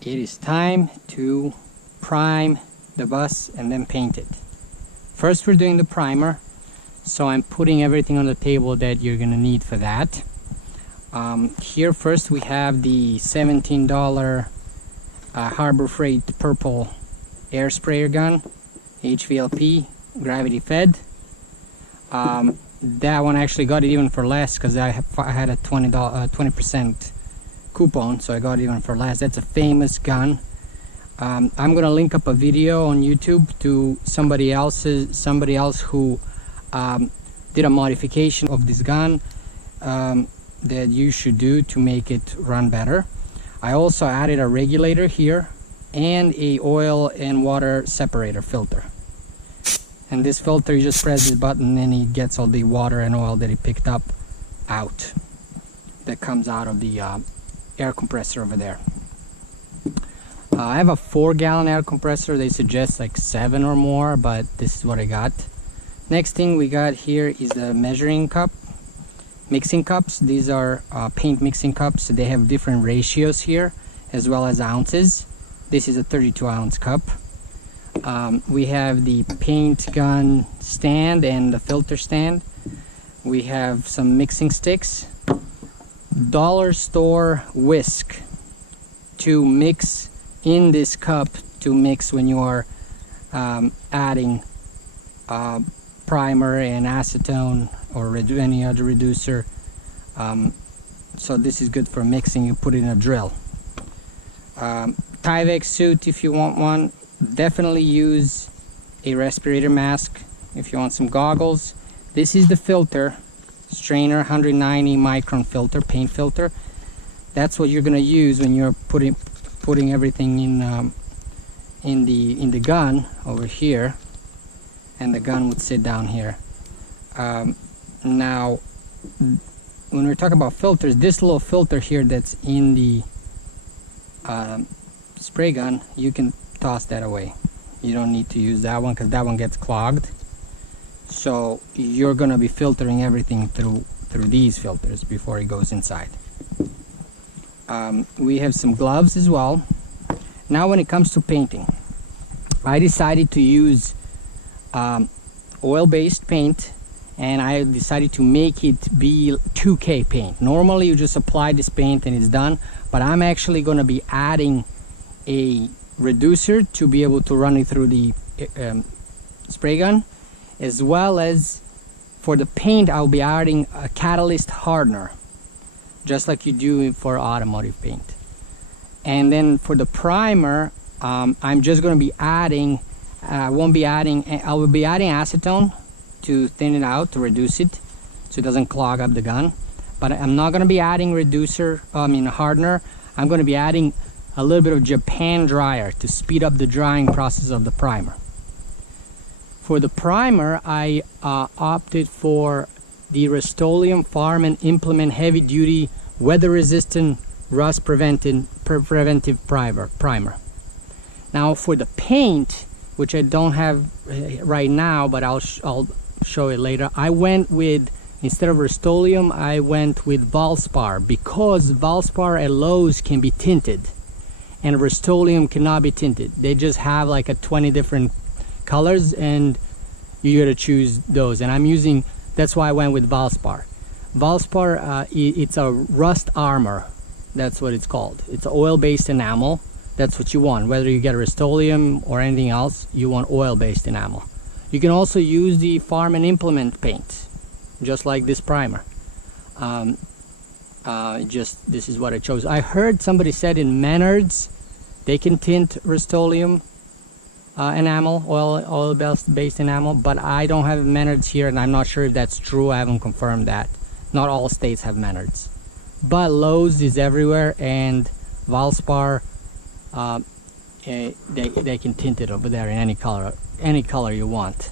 It is time to prime the bus and then paint it. First we're doing the primer, so I'm putting everything on the table that you're gonna need for that. Here first we have the $17 Harbor Freight purple air sprayer gun, HVLP, gravity fed. That one I actually got it even for less because I had a 20% coupon, so I got it even for less. That's a famous gun. I'm gonna link up a video on YouTube to somebody else who did a modification of this gun that you should do to make it run better. I also added a regulator here and a oil and water separator filter. And this filter, you just press this button and it gets all the water and oil that it picked up out, that comes out of the air compressor over there. I have a 4-gallon air compressor. They suggest like 7 or more, but this is what I got. Next thing we got here is the measuring cup, mixing cups. These are paint mixing cups. They have different ratios here as well as ounces. This is a 32-ounce cup. We have the paint gun stand and the filter stand. We have some mixing sticks, dollar store whisk to mix in this cup, to mix when you are adding primer and acetone or any other reducer. So this is good for mixing. You put it in a drill. Tyvek suit if you want one. Definitely use a respirator mask if you want some goggles. This is the filter, strainer 190 micron filter, paint filter. That's what you're gonna use when you're putting everything in the gun over here, and the gun would sit down here. Now, when we're talking about filters, this little filter here that's in the spray gun, you can toss that away. You don't need to use that one because that one gets clogged. So you're gonna be filtering everything through these filters before it goes inside. We have some gloves as well. Now when it comes to painting, I decided to use oil-based paint, and I decided to make it be 2K paint. Normally you just apply this paint and it's done, but I'm actually going to be adding a reducer to be able to run it through the spray gun, as well as for the paint I'll be adding a catalyst hardener, just like you do for automotive paint. And then for the primer, I'm just going to be adding I will be adding acetone to thin it out, to reduce it so it doesn't clog up the gun. But I'm not going to be adding hardener. I'm going to be adding a little bit of Japan dryer to speed up the drying process of the primer. For the primer, I opted for the Rust-Oleum Farm and Implement Heavy Duty Weather Resistant Rust Preventive Primer. Now for the paint, which I don't have right now, but I'll show it later, I went with, instead of Rust-Oleum, I went with Valspar, because Valspar at Lowe's can be tinted and Rust-Oleum cannot be tinted. They just have like 20 different colors and you gotta choose those, and I'm using, that's why I went with Valspar. Valspar, it's a rust armor, that's what it's called. It's an oil-based enamel. That's what you want. Whether you get a Rust-Oleum or anything else, you want oil-based enamel. You can also use the Farm and Implement paint, just like this primer. This is what I chose. I heard somebody said in Menards they can tint Rust-Oleum enamel, oil-based enamel, but I don't have Menards here, and I'm not sure if that's true. I haven't confirmed that. Not all states have Menards, but Lowe's is everywhere, and Valspar, they can tint it over there in any color you want.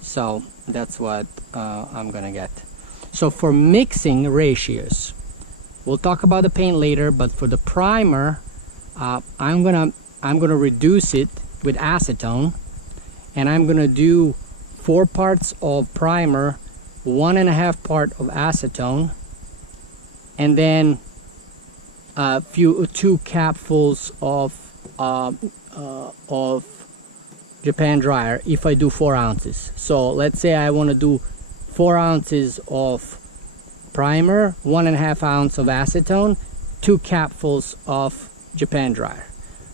So that's what I'm gonna get. So for mixing ratios, we'll talk about the paint later, but for the primer, I'm gonna reduce it with acetone, and I'm gonna do 4 parts of primer, 1.5 part of acetone, and then two capfuls of Japan dryer if I do 4 ounces. So let's say I want to do 4 ounces of primer, 1.5 ounce of acetone, 2 capfuls of Japan dryer.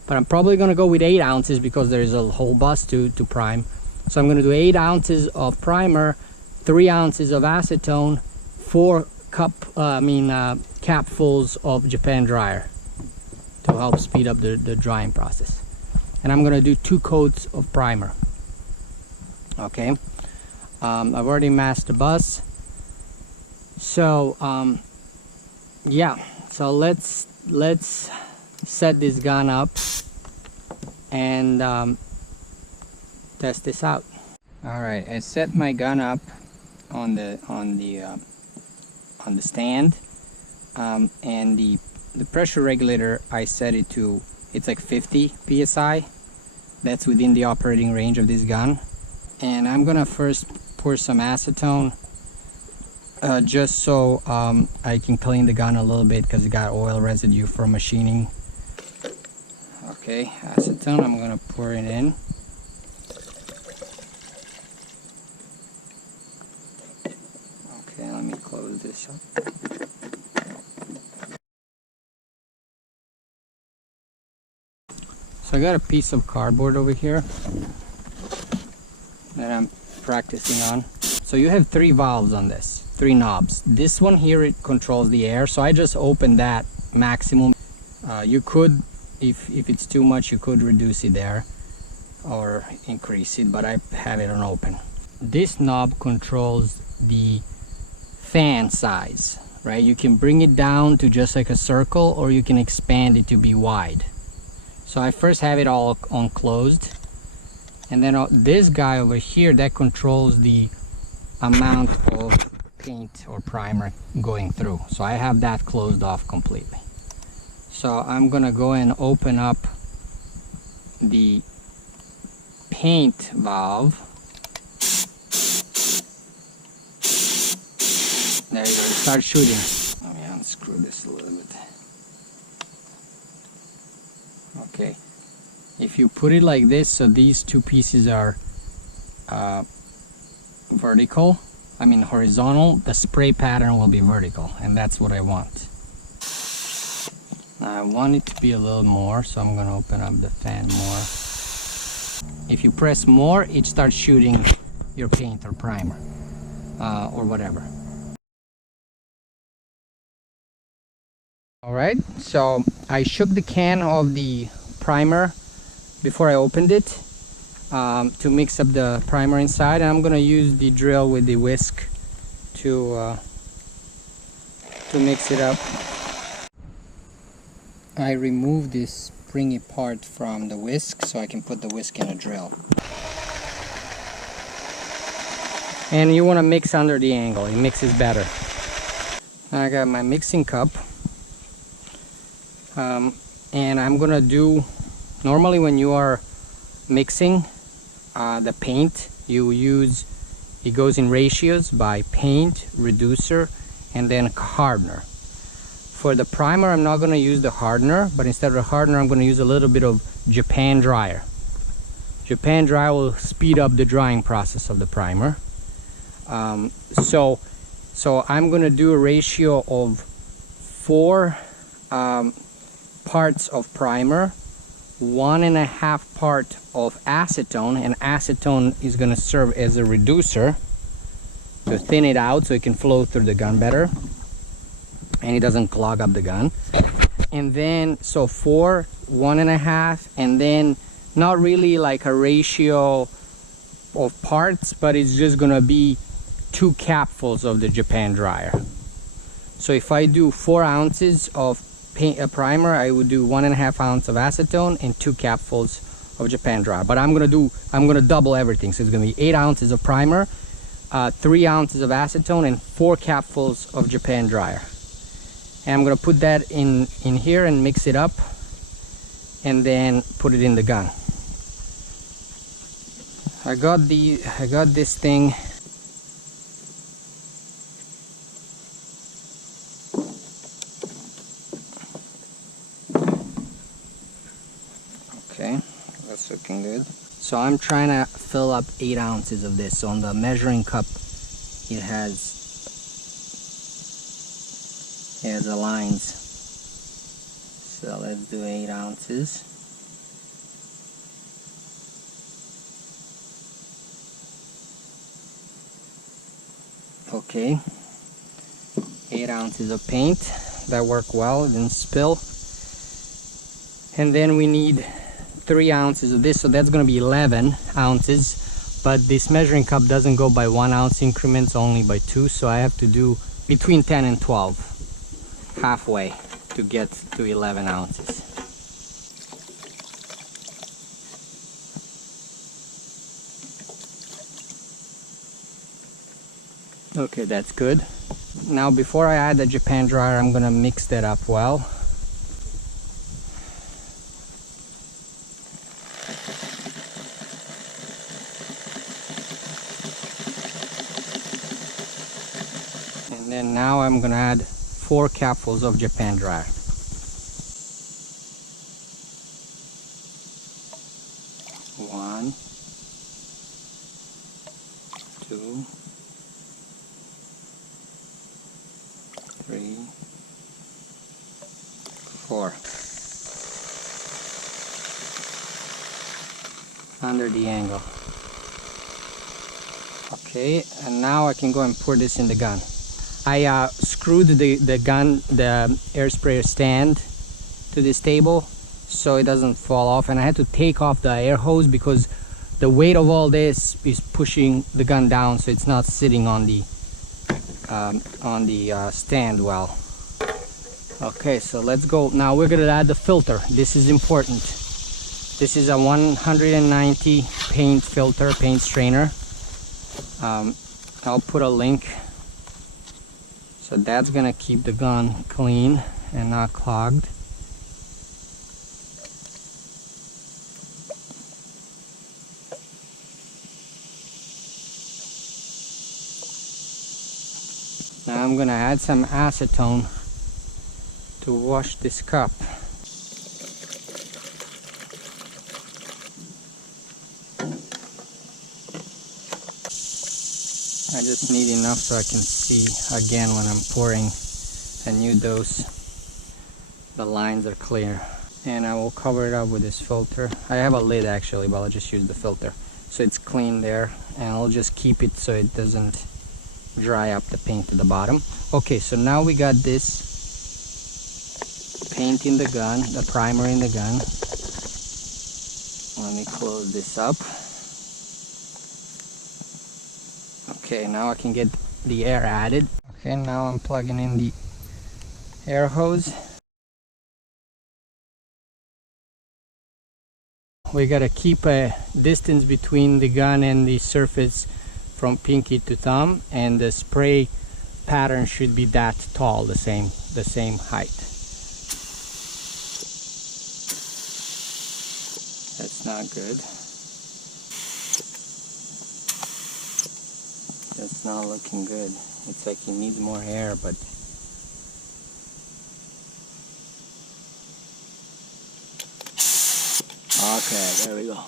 But I'm probably going to go with 8 ounces because there's a whole bus to prime. So I'm going to do 8 ounces of primer, 3 ounces of acetone, 4 capfuls of Japan dryer to help speed up the drying process. And I'm going to do 2 coats of primer. Okay, I've already masked the bus. So yeah, so let's set this gun up and test this out. All right, I set my gun up on the stand, and the pressure regulator, I set it to, it's like 50 psi. That's within the operating range of this gun. And I'm gonna first pour some acetone, just so I can clean the gun a little bit because it got oil residue from machining. Okay, acetone, I'm gonna pour it in. Okay, let me close this up. So I got a piece of cardboard over here that I'm practicing on. So you have 3 valves on this, 3 knobs. This one here, it controls the air, so I just opened that maximum. You could, if it's too much, you could reduce it there or increase it, but I have it on open. This knob controls the fan size, right? You can bring it down to just like a circle, or you can expand it to be wide. So I first have it all on closed, and then this guy over here, that controls the amount of paint or primer going through. So I have that closed off completely. So I'm gonna go and open up the paint valve. There you go, start shooting. Let me unscrew this a little bit. Okay, if you put it like this, so these 2 pieces are horizontal, the spray pattern will be vertical, and that's what I want. Now I want it to be a little more, so I'm going to open up the fan more. If you press more, it starts shooting your paint or primer or whatever. Alright, so I shook the can of the primer before I opened it to mix up the primer inside, and I'm gonna use the drill with the whisk to mix it up. I removed this springy part from the whisk so I can put the whisk in a drill. And you want to mix under the angle, it mixes better. I got my mixing cup. And I'm gonna do, normally when you are mixing the paint, it goes in ratios by paint, reducer, and then hardener. For the primer, I'm not gonna use the hardener, but instead of the hardener, I'm gonna use a little bit of Japan dryer. Japan dryer will speed up the drying process of the primer. So I'm gonna do a ratio of 4 parts of primer, 1.5 part of acetone, and acetone is going to serve as a reducer to thin it out so it can flow through the gun better and it doesn't clog up the gun. And then so 4, 1.5, and then not really like a ratio of parts, but it's just going to be 2 capfuls of the Japan dryer. So if I do 4 ounces of primer, I would do 1.5 ounce of acetone and 2 capfuls of Japan dryer. But I'm gonna double everything, so it's gonna be 8 ounces of primer, 3 ounces of acetone, and 4 capfuls of Japan dryer. And I'm gonna put that in here and mix it up, and then put it in the gun. I got this thing. So I'm trying to fill up 8 ounces of this. So on the measuring cup, it has the lines. So let's do 8 ounces. Okay, 8 ounces of paint. That worked well, it didn't spill. And then we need 3 ounces of this, so that's going to be 11 ounces. But this measuring cup doesn't go by 1 ounce increments, only by 2, so I have to do between 10 and 12, halfway, to get to 11 ounces. Okay, that's good. Now before I add the Japan dryer, I'm gonna mix that up well. And then now I'm gonna add 4 capfuls of Japan dryer. One, 2, 3, 4. Under the angle. Okay, and now I can go and pour this in the gun. I screwed the gun, the air sprayer stand to this table so it doesn't fall off, and I had to take off the air hose because the weight of all this is pushing the gun down, so it's not sitting on the stand well. Okay, so let's go. Now we're gonna add the filter. This is important. This is a 190 paint filter, paint strainer. I'll put a link. So that's gonna keep the gun clean and not clogged. Now I'm gonna add some acetone to wash this cup. I just need enough so I can see again when I'm pouring a new dose. The lines are clear. And I will cover it up with this filter. I have a lid actually, but I'll just use the filter. So it's clean there, and I'll just keep it so it doesn't dry up the paint at the bottom. Okay, so now we got this paint in the gun, the primer in the gun. Let me close this up. Okay, now I can get the air added. Okay, now I'm plugging in the air hose. We gotta keep a distance between the gun and the surface from pinky to thumb, and the spray pattern should be that tall, the same height. That's not good. That's not looking good. It's like it needs more air, but okay, there we go.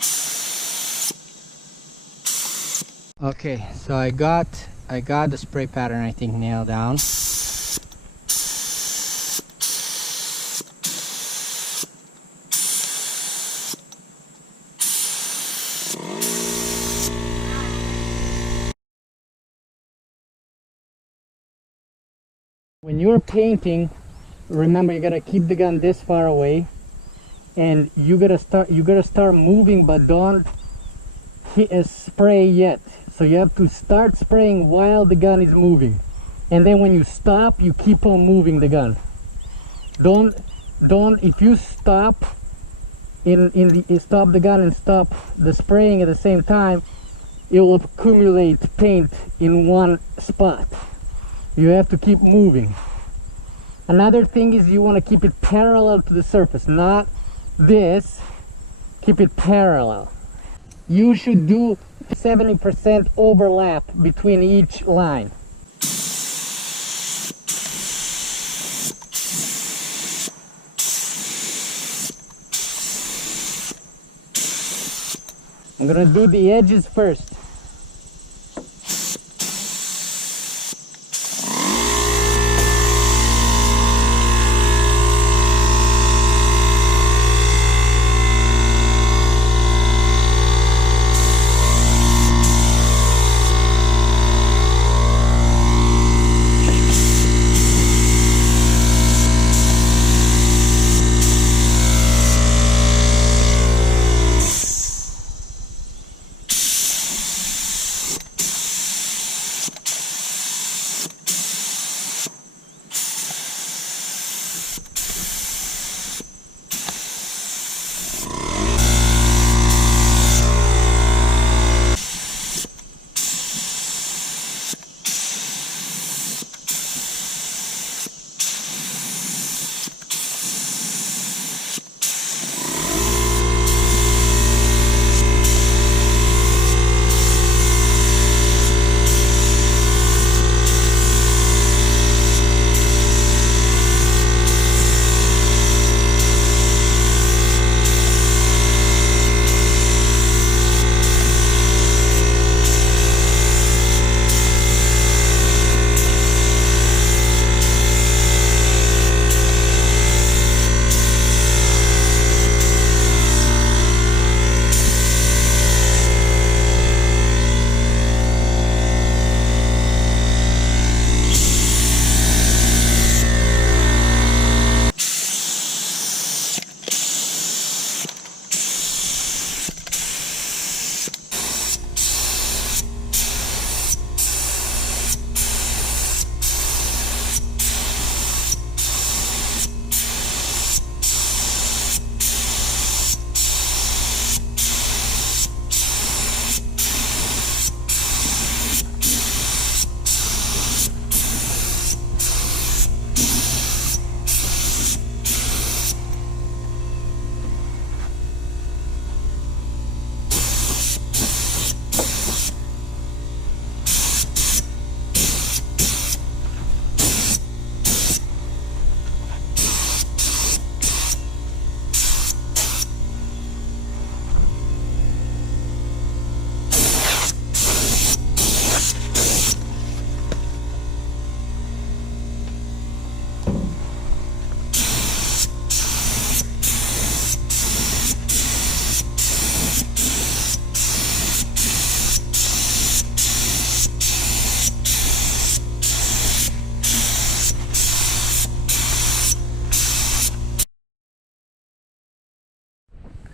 Okay, so I got the spray pattern, I think, nailed down. When you're painting, remember you gotta keep the gun this far away, and you gotta start moving, but don't hit a spray yet. So you have to start spraying while the gun is moving, and then when you stop, you keep on moving the gun. Don't if you stop stop the gun and stop the spraying at the same time, it will accumulate paint in one spot. You have to keep moving. Another thing is you want to keep it parallel to the surface, not this. Keep it parallel. You should do 70% overlap between each line. I'm gonna do the edges first.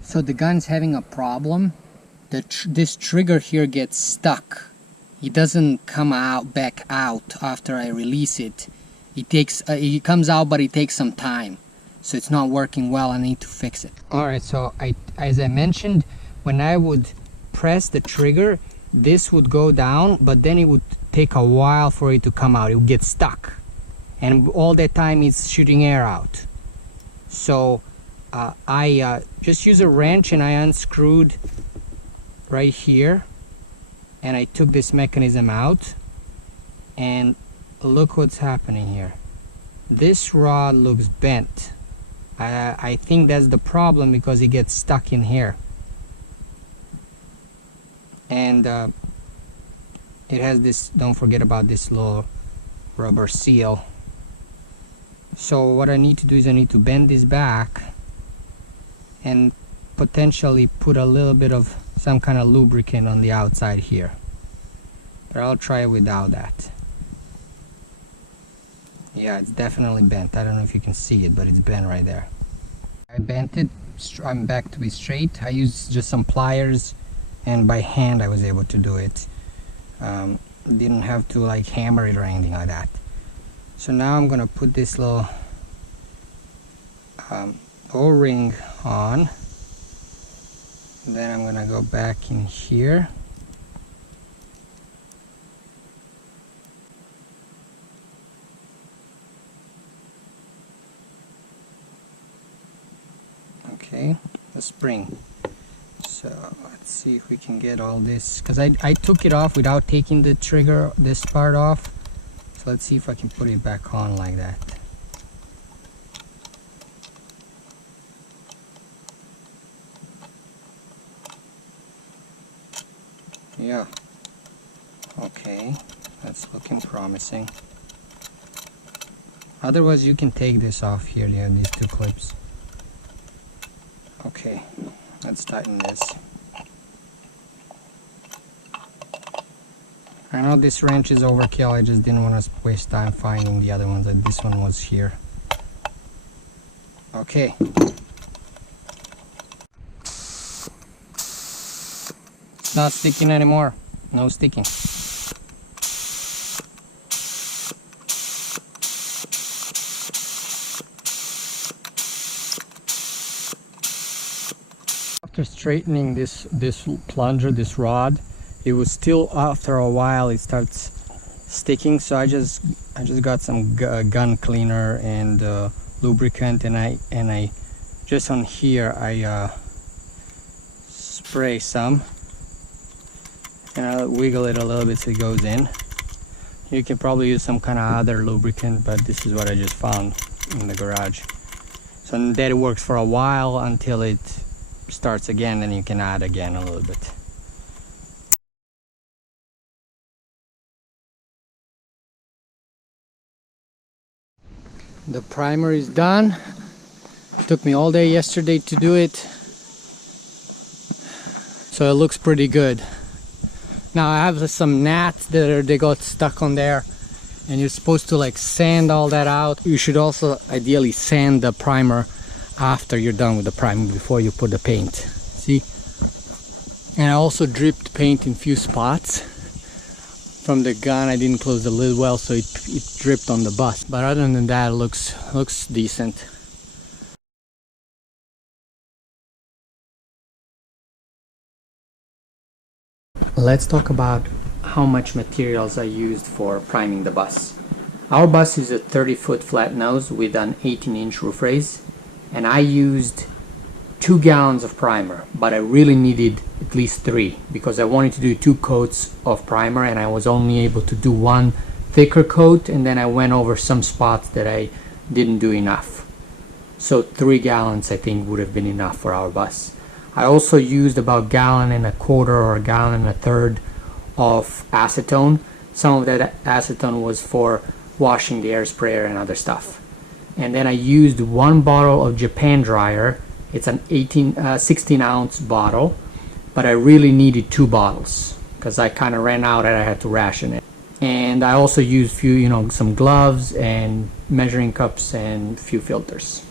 So the gun's having a problem. This trigger here gets stuck. It doesn't come back out after I release it. It comes out, but it takes some time. So it's not working well. I need to fix it. Alright, so as I mentioned, when I would press the trigger, this would go down, but then it would take a while for it to come out. It would get stuck. And all that time it's shooting air out. So I just used a wrench and I unscrewed right here, and I took this mechanism out, and look what's happening here. This rod looks bent. I think that's the problem, because it gets stuck in here, and it has this, don't forget about this little rubber seal. So what I need to do is I need to bend this back and potentially put a little bit of some kind of lubricant on the outside here, but I'll try it without that. Yeah, it's definitely bent. I don't know if you can see it, but it's bent right there. I bent it. I'm back to be straight. I used just some pliers, and by hand I was able to do it. Didn't have to like hammer it or anything like that. So now I'm gonna put this little O-ring on. Then I'm gonna go back in here. Okay, the spring. So let's see if we can get all this, because I took it off without taking the trigger, this part off. So let's see if I can put it back on like that. Yeah. Okay, that's looking promising. Otherwise you can take this off here, you have these two clips. Okay, let's tighten this. I know this wrench is overkill, I just didn't want to waste time finding the other ones, and this one was here. Okay. It's not sticking anymore. No sticking. After straightening this plunger, this rod, it was still, after a while it starts sticking, so I just got some gun cleaner and lubricant, and I just on here I spray some, and I'll wiggle it a little bit so it goes in. You can probably use some kind of other lubricant, but this is what I just found in the garage. So that it works for a while until it starts again, and you can add again a little bit. The primer is done. It took me all day yesterday to do it, so it looks pretty good. Now I have some gnats they got stuck on there, and you're supposed to like sand all that out. You should also ideally sand the primer after you're done with the primer, before you put the paint. See? And I also dripped paint in few spots from the gun. I didn't close the lid well, so it dripped on the bus. But other than that, it looks decent. Let's talk about how much materials I used for priming the bus. Our bus is a 30-foot flat nose with an 18-inch roof raise, and I used 2 gallons of primer, but I really needed at least 3 because I wanted to do 2 coats of primer, and I was only able to do 1 thicker coat, and then I went over some spots that I didn't do enough. So 3 gallons I think would have been enough for our bus. I also used about 1.25 gallons or 1.33 gallons of acetone. Some of that acetone was for washing the air sprayer and other stuff. And then I used 1 bottle of Japan dryer. It's an 16-ounce bottle, but I really needed 2 bottles because I kind of ran out and I had to ration it. And I also used some gloves and measuring cups and a few filters.